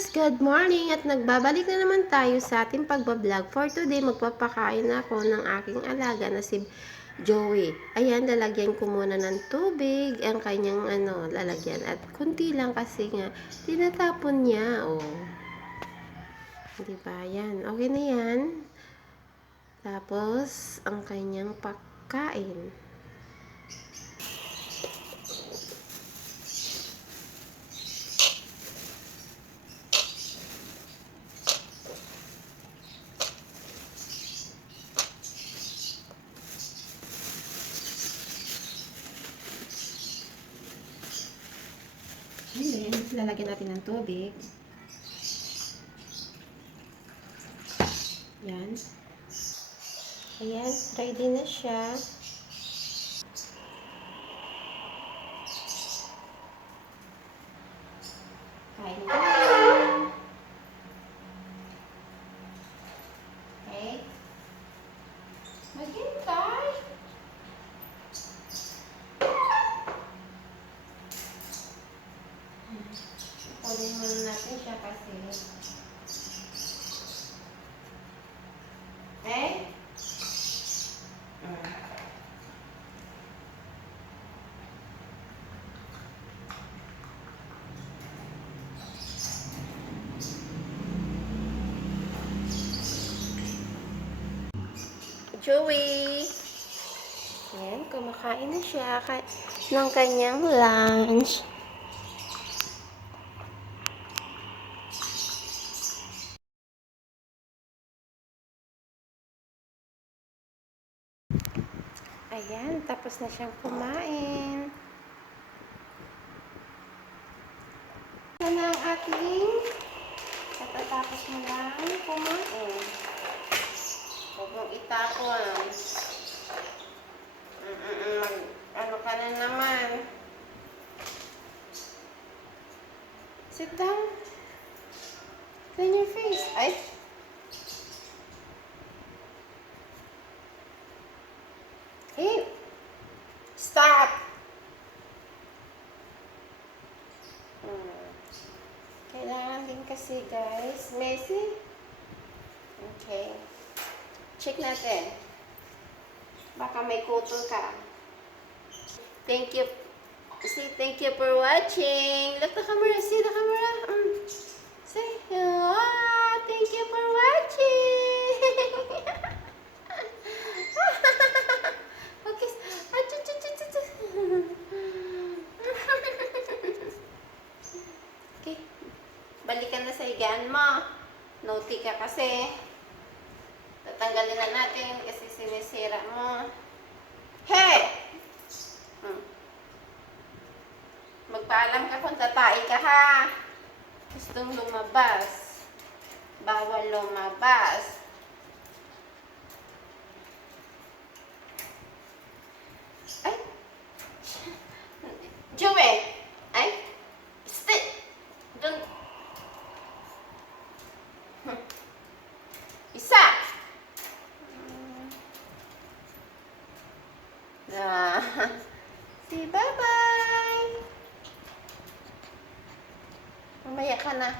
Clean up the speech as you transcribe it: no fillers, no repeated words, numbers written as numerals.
guys! Good morning! At nagbabalik na naman tayo sa ating pagbablog. For today, magpapakain ako ng aking alaga na si Joey. Ayan, lalagyan ko muna ng tubig ang kanyang lalagyan. At kunti lang kasi nga, tinatapon niya. Oh. Diba? Ayan. Okay na yan. Tapos, ang kanyang pagkain. Ayan, lalagyan natin ng tubig. Ayan. Ayan, ready na siya. Kain na. Okay. Maghintay. Kunin muna natin siya kasi. Okay? Joey! Ayan, kumakain na siya ng kanyang lunch. Ayan, tapos na siyang kumain. Ito na ang ating katatapos mo lang kumain. Huwag mong itapon. Ano ka na naman? Sit down. Clean your face. Ay! Hey! Stop! Kailangan din kasi, guys. Messy? Okay. Check natin. Baka may kuto ka. Thank you. Say thank you for watching. Look the camera. See the camera. Say, thank you for watching. Okay. Okay. Balikan na sa higaan mo. Naughty ka kasi. Tatanggalin na natin kasi sinisira mo. Hey! Magpaalam ka kung tatai ka ha. Gustong lumabas. Bawal lumabas. Ay! Joey! Ay! Sit! Don't... Isa! Say bye-bye! Mamaya ka na.